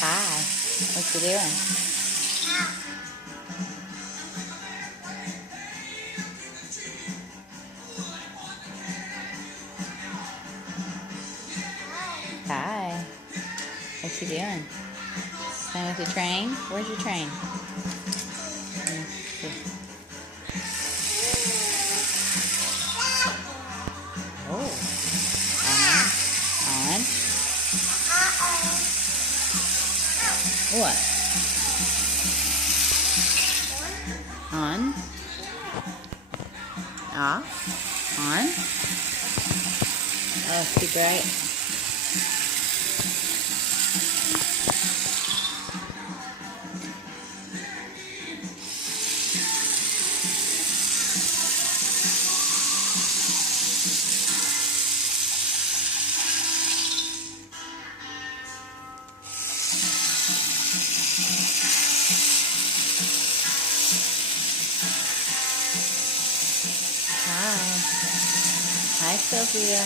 Hi. What you doing? Hi. What you doing? Playing with your train? Where's your train? Oh. On. What? On. Off. On. Oh, it's too bright. Hi. Hi, Sophia.